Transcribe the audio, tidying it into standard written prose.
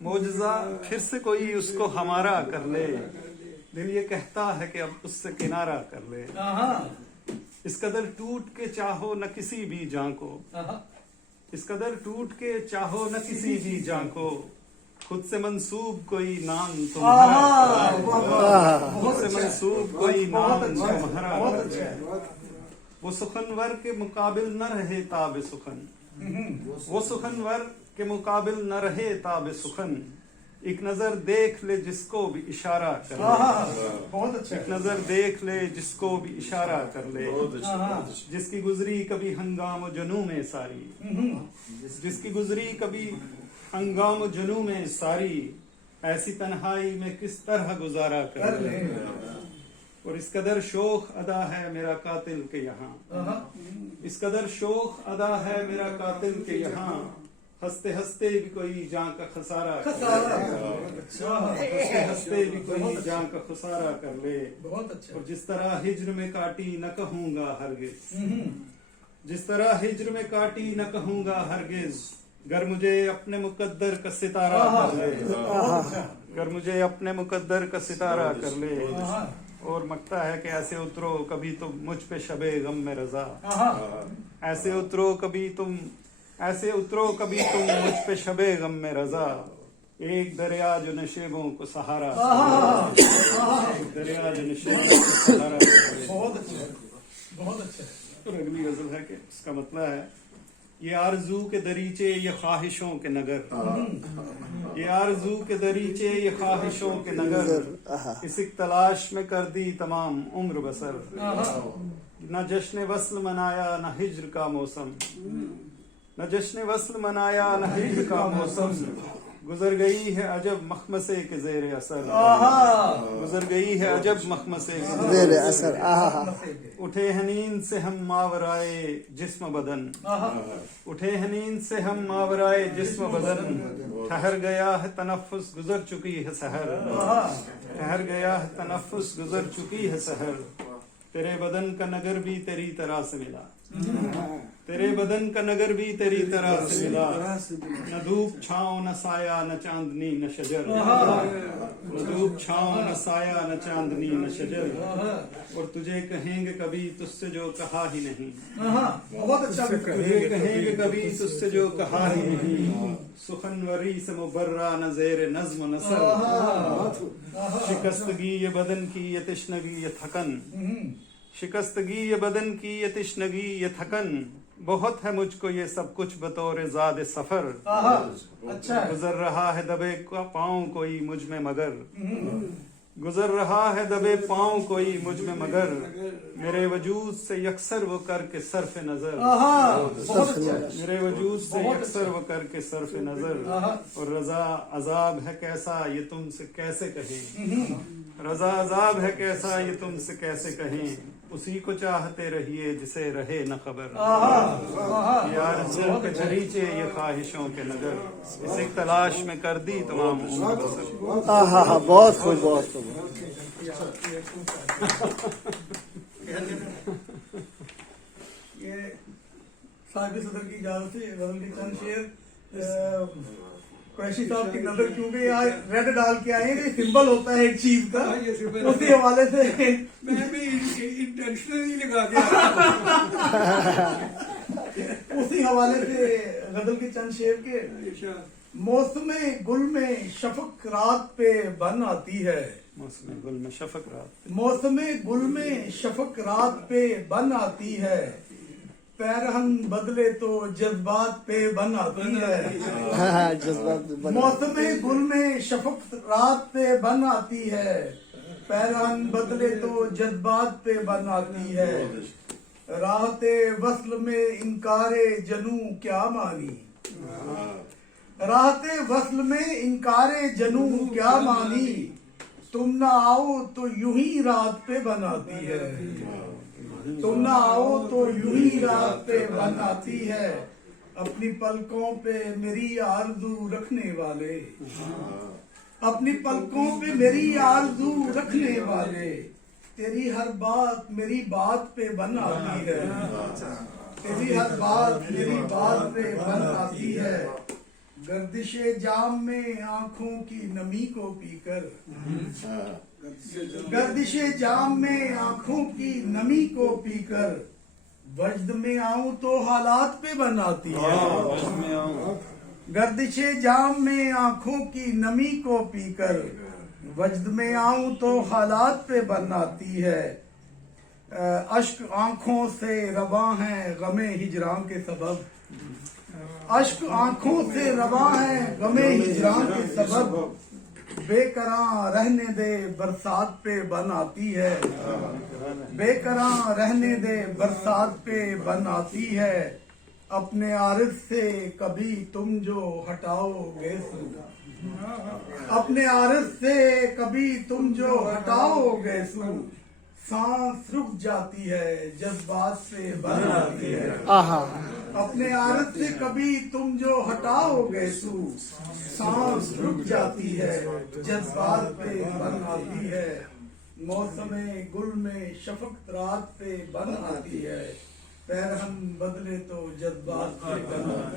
मोजज़ा फिर से कोई उसको हमारा कर ले, दिल ये कहता है कि अब उससे किनारा कर ले। इस कदर टूट के चाहो न किसी भी जान को, इस कदर टूट के चाहो न किसी भी जान को, खुद से मंसूब कोई नाम तुम्हारा, खुद से मंसूब कोई नाम तुम्हारा। वो सुखनवर के मुकाबिल न रहे ताब सुखन, वो सुखनवर के मुकाबिल न रहे ताब सुखन, एक नजर देख ले जिसको भी इशारा कर ले, बहुत अच्छा, एक नजर देख ले जिसको भी इशारा कर ले, जिसकी गुजरी कभी हंगाम जनू में सारी, जिसकी गुजरी कभी हंगाम जनू में सारी, ऐसी तन्हाई में किस तरह गुजारा कर ले। और इस कदर शोख अदा है मेरा कातिल के यहाँ, इस कदर शोख अदा है मेरा कातिल के यहाँ, हंसते हंसते भी कोई जान का खसारा कर ले, हंसते हंसते भी कोई जान का खसारा कर ले। बहुत अच्छा। और जिस तरह हिज्र में काटी न कहूंगा हरगिज, जिस तरह हिज्र में काटी न कहूंगा हरगिज, गर मुझे अपने मुकद्दर का सितारा कर ले, गर मुझे अपने मुकद्दर का सितारा कर ले। और मकता है कि ऐसे उतरो कभी तुम मुझ पे शबे गम में रजा, ऐसे उतरो कभी तुम, ऐसे उतरो कभी तुम मुझ पे शबे गम में रजा, एक दरिया जो नशेबों को सहारा, एक दरिया जो नशेबों को सहारा। बहुत अच्छा, बहुत अच्छा। और अगली गजल है कि उसका मतलब है, ये आरजू के दरीचे ये ख्वाहिशों के नगर, ये आरजू के दरीचे ये ख्वाहिशों के नगर, इसी तलाश में कर दी तमाम उम्र बसर, न जश्न वस्ल मनाया न हिज्र का मौसम, न जश्न वस्ल मनाया न हिज्र का मौसम, गुजर गई है अजब मखमसे के ज़ेर असर, गुजर गई है अजब मखमसे के ज़ेर असर। उठे हैं नींद से हम मावराए जिस्म बदन, उठे हैं नींद से हम मावराए जिस्म बदन, ठहर गया है तनफ्फुस गुजर चुकी है सहर, ठहर गया है तनफ्फुस गुजर चुकी है सहर, तेरे बदन का नगर भी तेरी तरह से मिला, तेरे बदन का नगर भी तेरी तरह से मिला, न धूप छाँव न साया न चांदनी न शजर, न धूप छाँव न साया न चांदनी न शजर, और तुझे कहेंगे कभी तुझसे जो कहा ही नहीं, बहुत अच्छा। तुझे कहेंगे कभी तुझसे जो कहा ही नहीं, सुखनवरी से मुबर्रा न ज़ेर नज़्म नसर, शिकस्तगी ये बदन की ये तिश्नगी ये थकन, शिकस्तगी ये बदन की ये तिश्नगी ये थकन, बहुत है मुझको ये सब कुछ बतौर ज़ाद सफर, अच्छा। गुजर रहा है दबे का पाँव कोई मुझ में मगर, गुजर रहा है दबे पाँव कोई मुझ में मगर, मेरे वजूद से यकसर वो करके सरफ नजर, मेरे वजूद से यकसर वो करके सरफ नजर, और रजा अजाब है कैसा ये तुमसे कैसे कहें, रजा अजाब है कैसा ये तुमसे कैसे कहें, उसी को चाहते रहिए जिसे रहे न खबर, यार के दरीचे ये ख्वाहिशों के नगर, इसे तलाश में कर दी तमाम उम्र बसर। बहुत खूब, बहुत खूब। ये साहिब सदर की इजाजत से गजल के चंद शेर कुरैशी साहब की नजर क्योंकि यहाँ रेड डाल के आए हैं, सिंबल होता है एक चीज का, उसी हवाले से मैं भी इंटेंशनली लगा के उसी हवाले से गजल के चंद शेर के, मौसम गुल में शफक रात पे बन आती है, मौसम गुल में शफक रात, मौसम गुल में शफक रात पे बन आती है, पैरहन बदले तो जज्बात पे बन आती है, मौसम गुल में शफक रात पे बन आती है, पैरहन बदले तो जज्बात पे बन आती है, राहते वस्ल में इनकारे जनू क्या मानी, राहते वस्ल में इनकारे जनू क्या मानी, तुम ना आओ तो यूं ही रात पे बन आती है, तुम ना आओ तो यूं ही रात पे बन आती है, अपनी पलकों पे मेरी आरज़ू रखने वाले, अपनी पलकों पे मेरी आरज़ू रखने वाले, तेरी हर बात मेरी बात पे बन आती है, तेरी हर बात मेरी बात पे बन आती है, गर्दिशे जाम में आंखों की नमी को पीकर, गर्दिशे जाम में आंखों की नमी को पीकर वजद में आऊं तो हालात पे बनाती है। गर्दिशे जाम में आंखों की नमी को पीकर वजद में आऊं तो हालात पे बनाती है। अश्क आंखों से रवा हैं गमे हिजरान के सबब, अश्क आंखों से रवा हैं गमे हिजरान के सबब, बेकरां रहने दे बरसात पे बन आती है, बेकरां रहने दे बरसात पे बन आती है। अपने आरिफ से कभी तुम जो हटाओगे सू, अपने आरिफ से कभी तुम जो हटाओगे सू, सांस रुक जाती है जज्बात से बन आती है। अपने आरिफ से कभी तुम जो हटाओगे सू, सांस रुक जाती है जज्बात पे बन आती है। मौसमे गुल में शफक रात पे बन आती है, पैरहन बदले तो जज्बात पे बन आती है।